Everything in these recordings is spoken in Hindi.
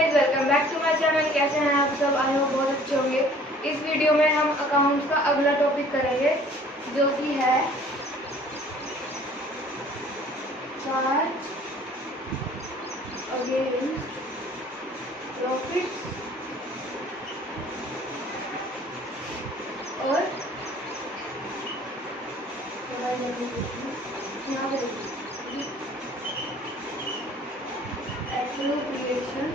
Guys, welcome back to my channel. कैसे हैं आप सब? आई होप बहुत अच्छे होंगे। इस वीडियो में हम अकाउंट्स का अगला टॉपिक करेंगे जो कि है चार्ज अगेंस्ट प्रॉफिट और एप्रोप्रिएशन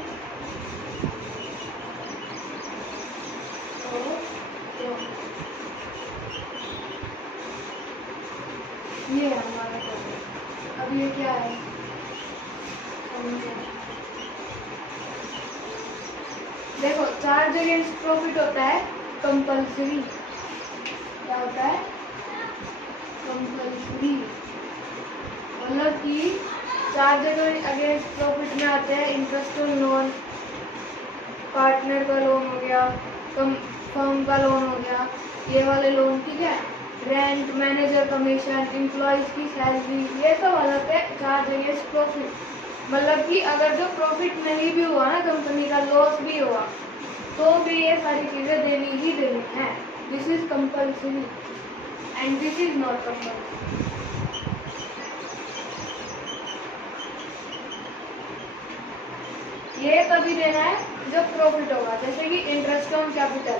ये है हमारा टॉपिक। अब ये क्या है? देखो, चार्ज अगेंस्ट प्रॉफिट होता है कंपल्सरी। क्या होता है? कंपल्सरी। मतलब कि चार्ज अगेंस्ट प्रॉफिट में आते हैं इंटरेस्ट ऑन लोन, पार्टनर का लोन हो गया, फर्म का लोन हो गया, ये वाले लोन, ठीक है। रेंट, मैनेजर कमीशन, एम्प्लॉयज की सैलरी, ये सब आ जाते हैं चार्ज अगेंस्ट प्रॉफिट। मतलब कि अगर जो प्रॉफिट नहीं भी हुआ ना, कंपनी का लॉस भी हुआ, तो भी ये सारी चीजें देनी ही देनी है। This is compulsory and this is not compulsory. ये तभी देना है जब प्रॉफिट होगा, जैसे कि इंटरेस्ट ऑन कैपिटल,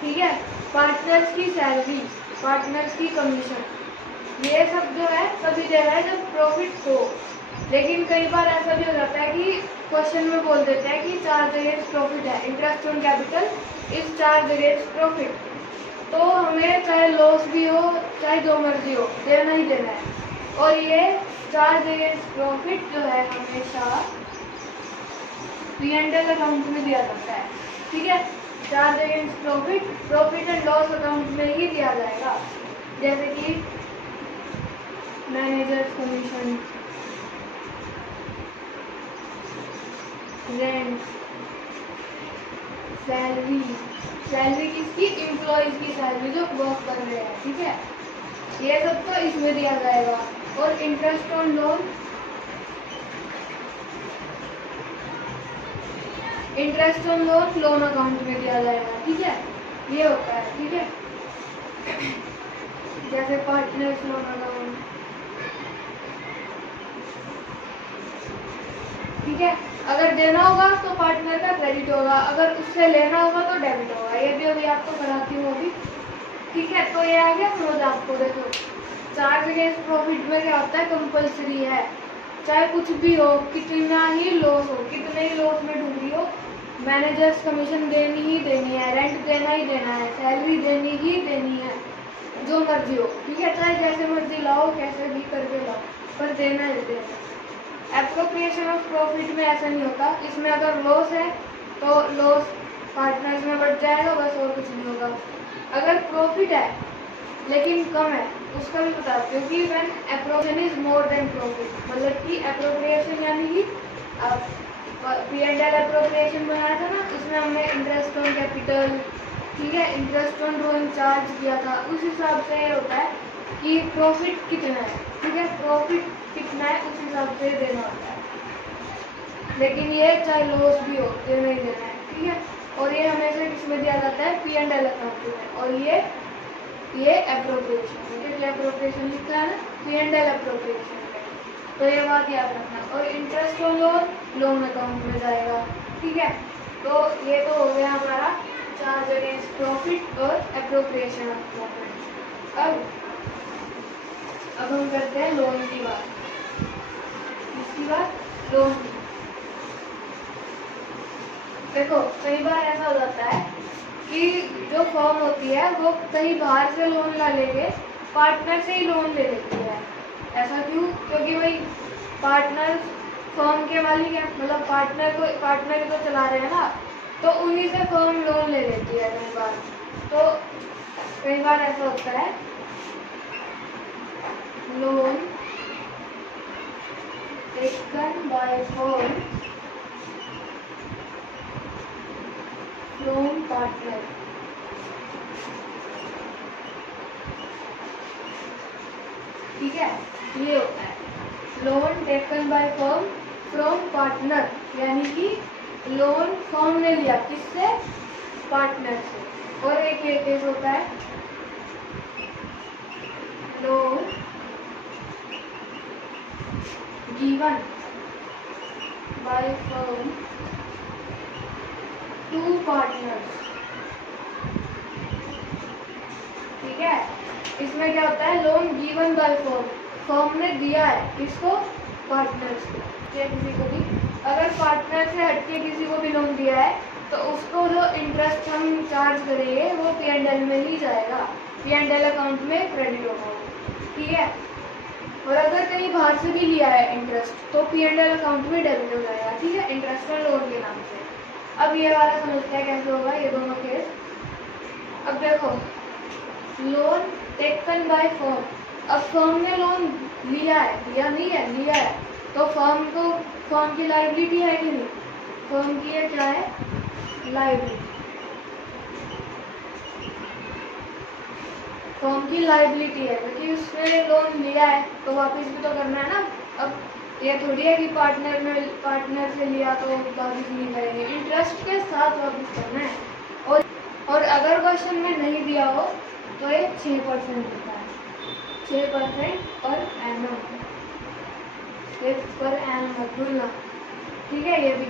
ठीक है, पार्टनर्स की सैलरी, पार्टनर्स की कमीशन, ये सब जो है तभी देना है जब प्रॉफिट हो। लेकिन कई बार ऐसा भी हो जाता है कि क्वेश्चन में बोल देते हैं कि चार्ज अगेंस्ट प्रॉफिट है, interest on capital is charge against profit, तो हमें चाहे लॉस भी हो चाहे जो मर्जी हो, देना ही देना है। और ये चार्ज अगेंस्ट प्रॉफिट जो है हमेशा P&L अकाउंट में दिया जाता है, ठीक है। Charge against profit and loss account में ही दिया जाएगा, जैसे कि managers commission, rent, salary, salary किसकी? एम्प्लॉयज की सैलरी जो वर्क कर रहे हैं, ठीक है, ये सब तो इसमें दिया जाएगा। और interest on loan, interest on loan loan account में दिया जाएगा, ठीक है, ये होता है, ठीक है। जैसे पार्टनर्स लोन अकाउंट, ठीक है। अगर देना होगा तो पार्टनर का क्रेडिट होगा, अगर उससे लेना होगा तो डेबिट होगा। ये भी अभी आपको कराती हूँ अभी, ठीक है। तो ये आ गया समझ आपको। देखो, चार्ज अगेंस्ट प्रॉफिट में क्या होता है? कंपल्सरी है, चाहे कुछ भी हो, कितना ही लॉस हो, कितने ही लॉस में डूबी हो, मैनेजर्स कमीशन देनी ही देनी है, रेंट देना ही देना है, सैलरी देनी ही देनी है, जो मर्जी हो, ठीक है। चाहे जैसे मर्जी लाओ, कैसे भी करके लाओ, पर देना ही देना है। एप्रोप्रिएशन ऑफ प्रॉफिट में ऐसा नहीं होता। इसमें अगर लॉस है तो लॉस पार्टनर्स में बढ़ जाएगा, बस, और कुछ नहीं होगा। अगर प्रॉफिट है लेकिन कम है, उसका भी बताते हो कि when appropriation is more than profit, मतलब कि एप्रोप्रिएशन यानी कि P&L एप्रोप्रिएशन बनाया था ना, इसमें हमने इंटरेस्ट ऑन कैपिटल, ठीक है, इंटरेस्ट ऑन ड्रॉइंग चार्ज किया था, उस हिसाब से ये होता है कि प्रॉफिट कितना है, ठीक है, प्रॉफिट कितना है उस हिसाब से देना होता है। लेकिन ये चाहे लॉस भी हो, देना ही देना है, ठीक है। और ये हमेशा किसमें दिया जाता है? P&L अकाउंट में। और ये एप्रोप्रिएशन, ठीक है, एप्रोप्रिएशन लिखा है ना, P&L एप्रोप्रिएशन, तो ये बात याद रखना। और interest on loan loan account में जाएगा, ठीक है। तो ये तो हो गया हमारा चार्ज अगेंस्ट प्रॉफिट और एप्रोप्रिएशन ऑफ प्रॉफिट। अब हम करते हैं लोन की बात। इसकी बात लोन की। देखो, कई बार ऐसा हो जाता है कि जो फर्म होती है वो कहीं बाहर से लोन ना लेके पार्टनर से ही लोन ले लेती है। ऐसा क्यों? क्योंकि भाई पार्टनर फर्म के मालिक है, मतलब पार्टनर को चला रहे हैं ना, तो उन्हीं से फर्म लोन ले लेती है कई बार। तो कई बार ऐसा होता है, loan taken by firm from partner, ठीक है, ये होता है loan taken by firm from partner, यानी कि लोन फर्म ने लिया किससे? पार्टनर से। और एक ये केस होता है loan given by firm to partners. ठीक है, इसमें क्या होता है? Loan given by firm, firm ने दिया है किसको? पार्टनर्स को। या किसी को भी, अगर पार्टनर से हटके किसी को भी लोन दिया है तो उसको जो इंटरेस्ट हम चार्ज करेंगे वो P&L में ही जाएगा, P&L अकाउंट में क्रेडिट होगा। ठीक है, और अगर कहीं बाहर से भी लिया है इंटरेस्ट तो P&L अकाउंट में डेबिट हो जाएगा। ठीक है, इंटरेस्ट और लोन के नाम से। अब ये वाला समझते हैं कैसे होगा ये दोनों केस। अब देखो, लोन टेकन बाय फर्म, अब फर्म ने लोन लिया है, लिया नहीं है, लिया है, तो फर्म की लायबिलिटी है कि नहीं? फर्म की ये क्या है? लायबिलिटी। फर्म की लायबिलिटी है क्योंकि उसने लोन लिया है तो वापस भी तो करना है ना। अब ये थोड़ी है कि पार्टनर से लिया तो वापस नहीं करेंगे, इंटरेस्ट के साथ वापस करना है। और अगर क्वेश्चन में नहीं दिया हो तो ये 6% होता है, 6% और एनम, पर एनम मत भूलना। ठीक है, ये भी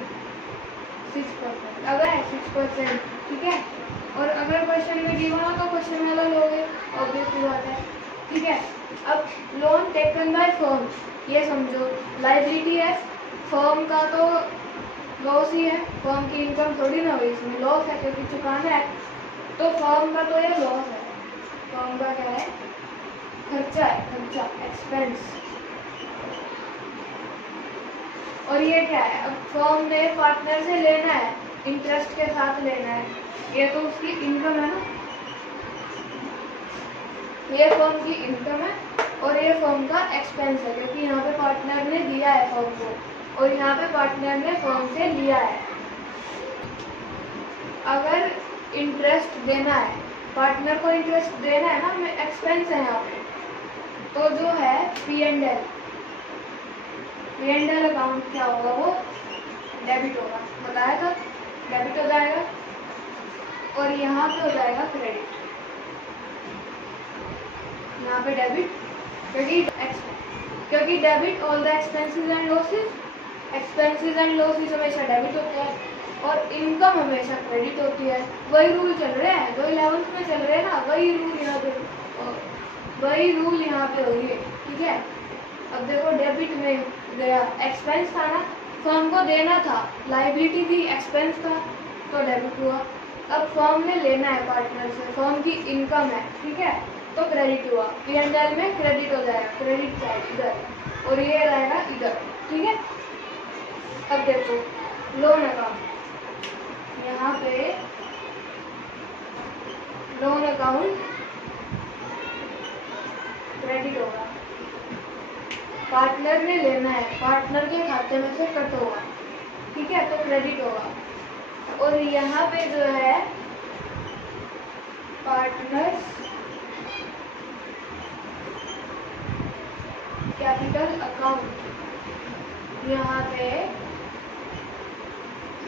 6%, अगर है 6%। ठीक है, और अगर क्वेश्चन में गिवन हो तो क्वेश्चन वाला लोगे, ऑब्वियसली बात है। ठीक है, अब लोन टेकन बाय फर्म, ये समझो लायबिलिटी है, फर्म का तो लॉस ही है, फर्म की इनकम थोड़ी ना हुई, इसमें लॉस है क्योंकि चुकाना है, तो फर्म का तो ये लॉस है, फर्म का क्या है? खर्चा है, खर्चा, एक्सपेंस। और ये क्या है? अब फर्म ने पार्टनर से लेना है, इंटरेस्ट के साथ लेना है, ये तो उसकी इनकम है ना, ये फर्म की इनकम है और ये फर्म का एक्सपेंस है क्योंकि यहाँ पे पार्टनर ने दिया है फर्म को और यहाँ पे पार्टनर ने फर्म से लिया है। अगर इंटरेस्ट देना है, पार्टनर को इंटरेस्ट देना है ना, हमें एक्सपेंस है यहाँ पे, तो जो है P&L अकाउंट क्या होगा? वो डेबिट होगा, बताया था, डेबिट हो जाएगा और यहाँ पे हो जाएगा क्रेडिट, यहाँ पे डेबिट क्योंकि debit all the expenses and losses, expenses and losses हमेशा डेबिट होते हैं और इनकम हमेशा क्रेडिट होती है। वही रूल चल रहे हैं जो 11th में चल रहे हैं ना, वही रूल यहाँ पे हो रही है। ठीक है, अब देखो डेबिट में गया, एक्सपेंस था ना, फर्म को देना था, लायबिलिटी थी, एक्सपेंस था तो डेबिट हुआ। अब फर्म ने लेना है पार्टनर से, फर्म की इनकम है, ठीक है, तो क्रेडिट हुआ, P&L में क्रेडिट हो जाएगा, क्रेडिट साइड इधर और ये रहेगा इधर। ठीक है, अब देखो लोन अकाउंट, यहाँ पे लोन अकाउंट क्रेडिट होगा, पार्टनर ने लेना है, पार्टनर के खाते में से कट होगा, ठीक है, तो क्रेडिट होगा। और यहाँ पे जो है पार्टनर्स कैपिटल अकाउंट, यहाँ पे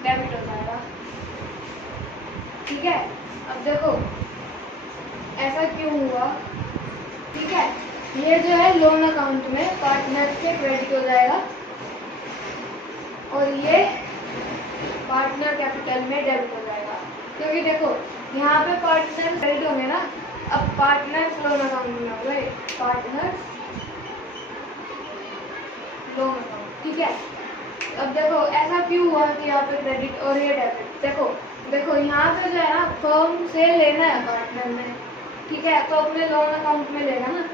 डेबिट हो जाएगा। ठीक है, अब देखो ऐसा क्यों हुआ? ठीक है, ये जो है लोन अकाउंट में पार्टनर के क्रेडिट हो जाएगा और ये पार्टनर कैपिटल में डेबिट हो जाएगा, क्योंकि देखो यहाँ पे पार्टनर क्रेडिट होंगे ना, अब पार्टनर्स लोन अकाउंट में हो गए, पार्टनर्स लोन अकाउंट। ठीक है, अब देखो ऐसा क्यों हुआ कि यहाँ पे क्रेडिट और ये डेबिट? देखो यहाँ पे जो है ना, फर्म से लेना है पार्टनर में, ठीक है, तो अपने लोन अकाउंट में लेगा ना।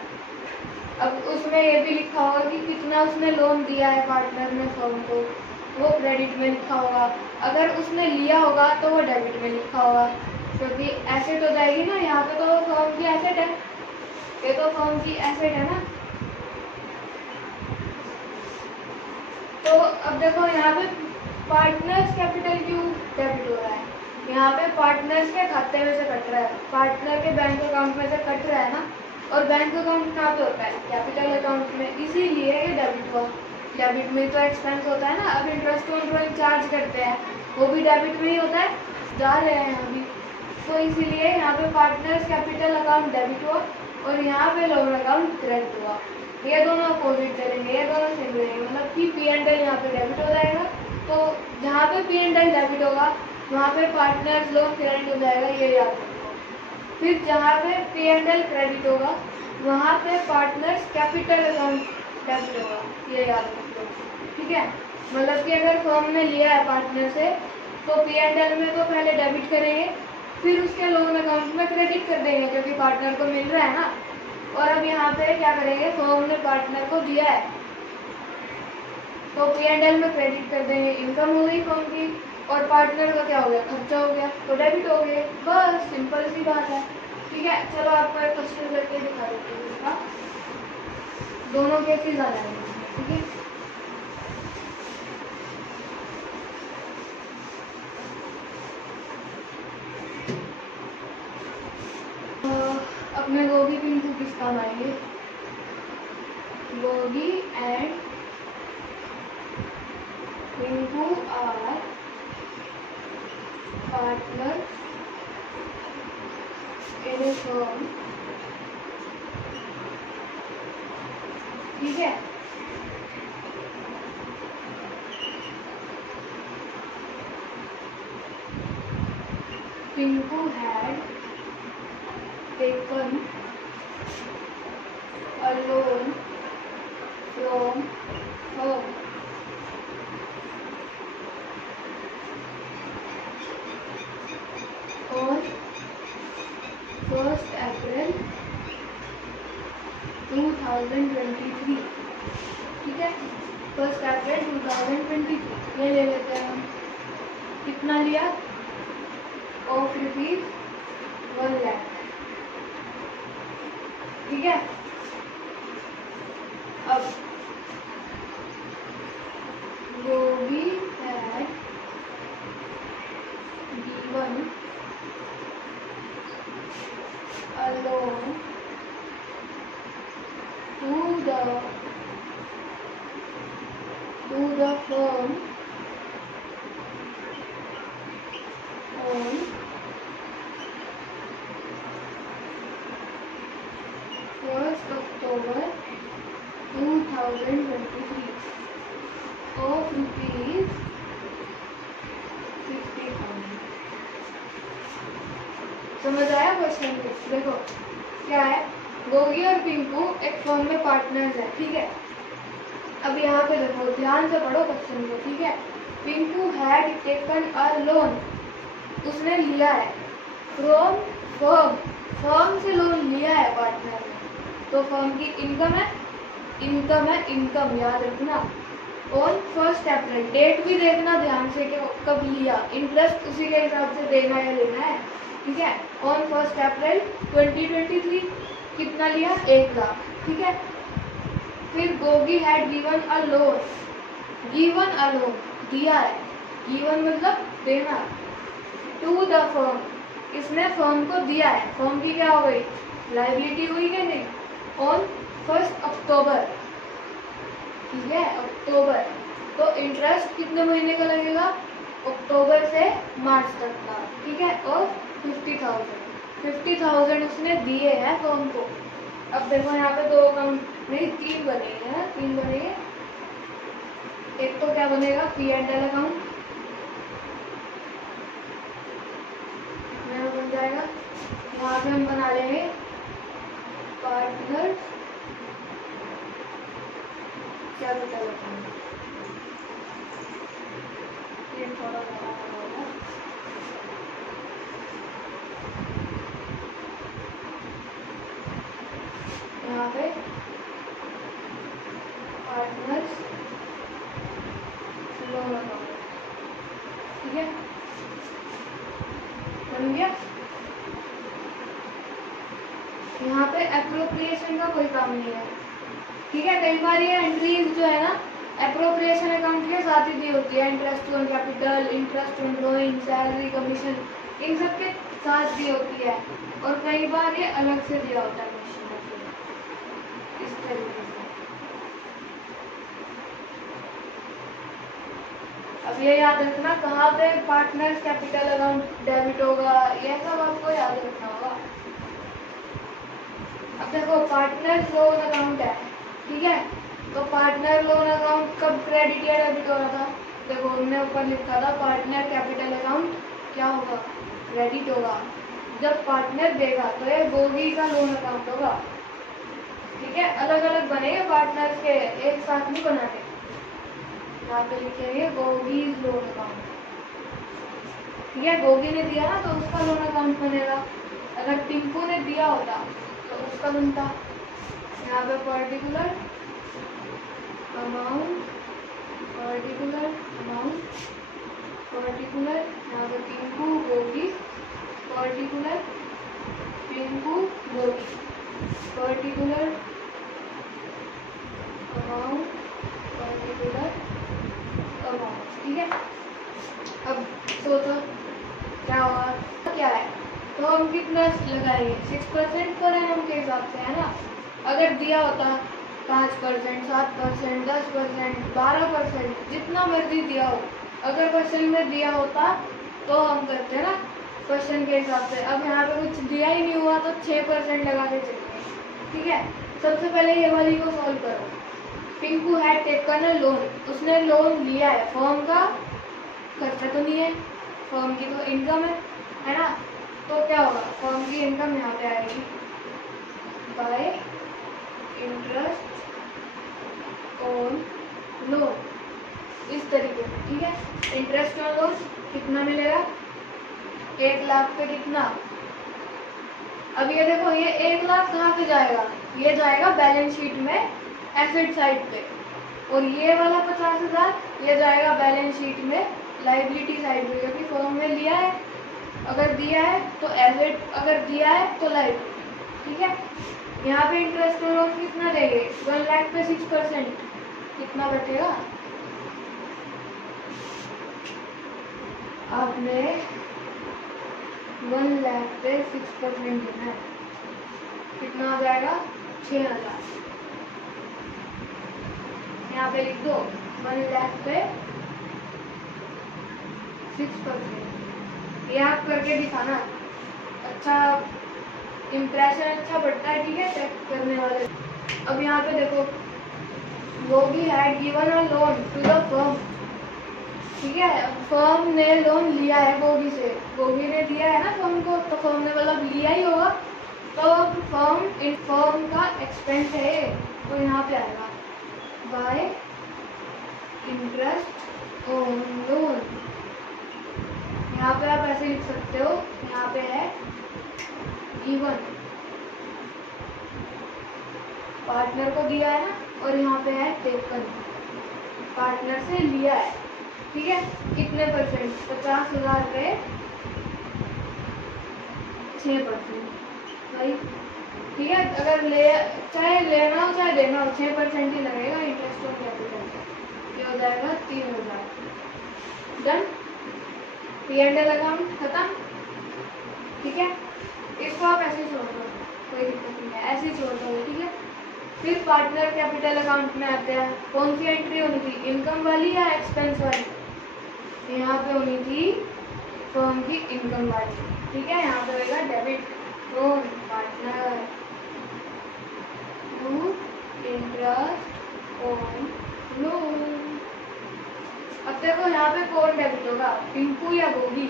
अब उसमें ये भी लिखा होगा कि कितना उसने लोन दिया है पार्टनर ने फर्म को, वो क्रेडिट में लिखा होगा। अगर उसने लिया होगा तो वो डेबिट में लिखा होगा, क्योंकि एसेट हो जाएगी ना, यहाँ पे तो फर्म की एसेट है, ये तो फर्म की एसेट है ना। तो अब देखो यहाँ पे पार्टनर्स कैपिटल क्यों डेबिट हो रहा है? यहाँ पे पार्टनर्स के खाते में से कट रहा है, पार्टनर के बैंक अकाउंट में से कट रहा है ना, और बैंक अकाउंट कहाँ पे होता है? कैपिटल अकाउंट में, इसीलिए ये डेबिट हुआ। डेबिट में तो एक्सपेंस होता है ना। अब इंटरेस्ट ऑन ड्रॉइंग चार्ज करते हैं वो भी डेबिट में ही होता है, जा रहे हैं अभी। तो इसीलिए यहाँ पे पार्टनर्स कैपिटल अकाउंट डेबिट हुआ और यहाँ पे लोन अकाउंट क्रेडिट हुआ। ये दोनों अपोजिट चलेंगे, ये दोनों सेम रहेंगे, मतलब कि पी एंड एल यहाँ पे डेबिट हो जाएगा। तो जहाँ पे पी एंड एल डेबिट होगा वहाँ पे पार्टनर्स लोन क्रेडिट हो जाएगा, ये याद रखो। फिर जहाँ पे पी एंड एल क्रेडिट होगा वहाँ पे पार्टनर्स कैपिटल अकाउंट डेबिट होगा, ये याद रखो, ठीक है। मतलब कि अगर फर्म ने लिया है पार्टनर से तो पी एंड एल में तो पहले डेबिट करेंगे, फिर उसके लोन अकाउंट में क्रेडिट कर देंगे क्योंकि पार्टनर को मिल रहा है ना। और अब यहाँ पे क्या करेंगे, फर्म ने पार्टनर को दिया है तो पी एंड एल में क्रेडिट कर देंगे, इनकम हो गई फर्म की, और पार्टनर का क्या हो गया, खर्चा हो गया, तो डेबिट हो गए। बस सिंपल सी बात है, ठीक है। चलो आपको एक क्वेश्चन करके दिखा देते हैं इसका, दोनों केसेस आ जाएंगे, ठीक है। अपने गोगी पिंकू किस काम आएंगे, Gogi and Pinku are partner in a firm, ठीक है। Pinku had taken a loan from firm on 1st April 2023, ठीक है। 1st April 2023 ये ले लेते हैं हम। कितना लिया, ऑफ ₹1 लाख, ठीक है। अब Gogi had given a loan to the firm on 1st October 2023 of ₹50,000। समझ आया क्वेश्चन को? देखो क्या है, गोगी और पिंकू एक फर्म में पार्टनर्स है, ठीक है। अब यहाँ पे देखो ध्यान से पढ़ो क्वेश्चन को, ठीक है। Pinku had taken a loan, उसने लिया है, फ्रॉम फर्म, फर्म से लोन लिया है पार्टनर ने, तो फर्म की इनकम है, इनकम याद रखना। ऑन 1st अप्रैल, डेट भी देखना ध्यान से कि कब लिया, इंटरेस्ट उसी के हिसाब से देना या लेना है, ठीक है। ऑन 1st अप्रैल 2023 कितना लिया, 1 लाख, ठीक है। फिर Gogi had given a loan, दिया है, गिवन मतलब देना, टू द फर्म, इसने फर्म को दिया है, फर्म की क्या हो गई, लायबिलिटी हुई कि नहीं, ऑन 1st अक्टूबर, ठीक है, अक्टूबर। तो इंटरेस्ट कितने महीने का लगेगा, अक्टूबर से मार्च तक का, ठीक है। और 50,000 उसने दिए हैं फर्म को। अब देखो यहाँ पे 2 अकाउंट नहीं 3 बनेंगे, है 3 बनेंगे। एक तो क्या बनेगा, पी एंड एल अकाउंट बन जाएगा, यहाँ पे हम बना लेंगे पार्टनर क्या बता लेते हैं, ये थोड़ा बड़ा होगा, यहाँ पे पार्टनर्स लोन अकाउंट, ठीक है, बन गया। यहाँ पे एप्रोप्रिएशन का कोई काम नहीं है, ठीक है। कई बार ये एंट्रीज जो है ना एप्रोप्रिएशन अकाउंट के साथ ही दी होती है, interest on capital, interest on drawing, salary, commission, इन सब के साथ दी होती है, और कई बार ये अलग से दिया होता है क्वेश्चन में, इस तरीके से। अब ये याद रखना कहाँ पे पार्टनर्स कैपिटल अकाउंट डेबिट होगा, ये सब आपको याद रखना होगा। अब देखो पार्टनर्स लोन अकाउंट है, ठीक है, तो पार्टनर लोन अकाउंट कब क्रेडिट या डेबिट हो रहा था? देखो हमने ऊपर लिखा था पार्टनर कैपिटल अकाउंट क्या होगा, क्रेडिट होगा। जब पार्टनर देगा तो ये गोगी का लोन अकाउंट होगा, ठीक है। अलग अलग बनेंगे पार्टनर्स के, एक साथ नहीं बनाने। यहाँ पे लिखेंगे गोगी लोन अकाउंट, ठीक है। गोगी ने दिया ना तो उसका लोन अकाउंट बनेगा। अगर टिंकू ने दिया होता तो उसका बनता। यहाँ पे particular amount, particular amount, particular यहाँ पे Tinku Gogi, particular Tinku Gogi, particular amount, particular amount, ठीक है। अब सोचो क्या होगा, क्या है, तो हम कितना लगाएंगे 6% पर एनम के हिसाब से, है ना। अगर दिया होता 5%, 7%, 10%, 12%, जितना मर्जी दिया हो, अगर क्वेश्चन में दिया होता तो हम करते ना क्वेश्चन के हिसाब से। अब यहाँ पे कुछ दिया ही नहीं हुआ तो 6% लगा के चलेंगे, ठीक है। सबसे पहले ये वाली को सॉल्व करो। पिंकू है टेकन अ लोन, उसने लोन लिया है, फर्म का खर्चा तो नहीं है, फर्म की तो इनकम है ना। तो क्या होगा, फर्म की इनकम यहाँ पे आएगी बाय इंटरेस्ट ऑन लोन, इस तरीके से, ठीक है। इंटरेस्ट ऑन लोन कितना मिलेगा, 1 लाख पे कितना। अब ये देखो ये 1 लाख कहाँ पे जाएगा, ये जाएगा बैलेंस शीट में एसेट साइड पे, और ये वाला 50,000 ये जाएगा बैलेंस शीट में लाइबिलिटी साइड पे, क्योंकि फर्म में लिया है। अगर दिया है तो एसेट, अगर दिया है तो लाइबिलिटी, ठीक है। यहाँ पे इंटरेस्ट लोन कितना देंगे, 1 लाख पे 6%, कितना बचेगा, आपने 1 लाख पे 6% देना है, कितना आ जाएगा 6,000। यहाँ पे लिख दो 1 लाख पे 6%, ये आप करके दिखाना, अच्छा इम्प्रेशन अच्छा बढ़ता है, ठीक है, चेक करने वाले। अब यहाँ पे देखो Gogi had given a loan to the firm, ठीक है। फर्म ने लोन लिया है गोगी से, गोगी ने दिया है ना फर्म को, तो फर्म ने मतलब लिया ही होगा, तो फर्म का एक्सपेंस है, तो यहाँ पे आएगा बाय इंटरेस्ट ऑन लोन। यहाँ पे आप ऐसे लिख सकते हो, यहाँ पे है गिवन, पार्टनर को दिया है ना, और यहाँ पे है टेकन, पार्टनर से लिया है, ठीक है। कितने परसेंट, 50,000 पे 6%, भाई ठीक है। अगर चाहे लेना हो चाहे देना हो 6% ही लगेगा इंटरेस्ट ऑन कैपिटल, ये हो जाएगा 3,000। डन, P&L अकाउंट खत्म, ठीक है। इसको आप ऐसे छोड़ दो, कोई दिक्कत नहीं है, ऐसे ही छोड़ दो, ठीक है। फिर पार्टनर कैपिटल अकाउंट में आते हैं, कौन सी एंट्री होनी थी, इनकम वाली या एक्सपेंस वाली। यहाँ पे होनी थी फर्म की इनकम वाली, ठीक है। यहाँ पे होगा debit from partner to interest on loan. अब देखो यहाँ पे कौन डेबिट होगा, पिंकू या गोगी।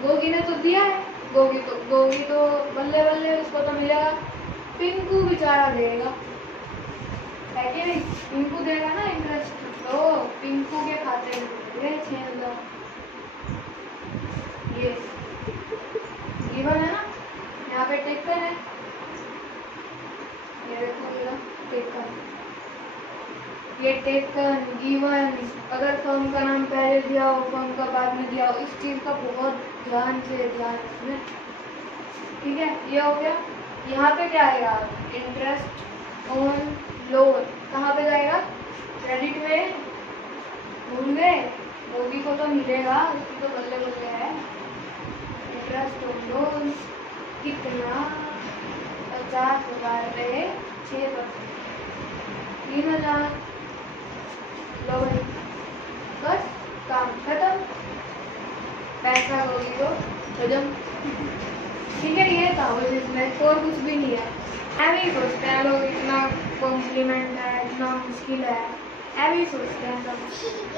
गोगी ने तो दिया है, गोगी तो बल्ले बल्ले उसको तो मिलेगा, पिंकू बेचारा देगा, है कि नहीं। पिंकू देगा ना इंटरेस्ट, तो पिंकू के खाते में 6,000, ये गिवन है ना। यहाँ पे टेकन है, ये देखो टेकन, ये टेकन गिवन। अगर फर्म का नाम पहले दिया हो, फर्म का बाद में दिया हो, इस चीज़ का बहुत ध्यान रखना, ठीक है। ये हो गया। यहाँ पे क्या आएगा, इंटरेस्ट ऑन लोन कहाँ पे जाएगा, क्रेडिट में, भूल गए, गोगी को तो मिलेगा, उसकी तो बल्ले बल्ले है। इंटरेस्ट ऑन लोन कितना, 50,000 पे 6%, 3,000, लो भाई बस काम खत्म, पैसा होगी तो खत्म। ठीक है, ये था बस इसमें, और कुछ भी नहीं है। ऐसे ही सोचते हैं लोग, इतना कॉम्प्लीमेंट है, इतना मुश्किल है, ऐसे ही सोचते हैं सब,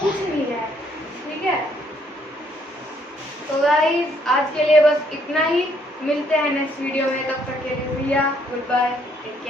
कुछ नहीं है। ठीक है, तो गाइस आज के लिए बस इतना ही, मिलते हैं नेक्स्ट वीडियो में, तब तक के लिए भैया गुड बाय, टेक केयर।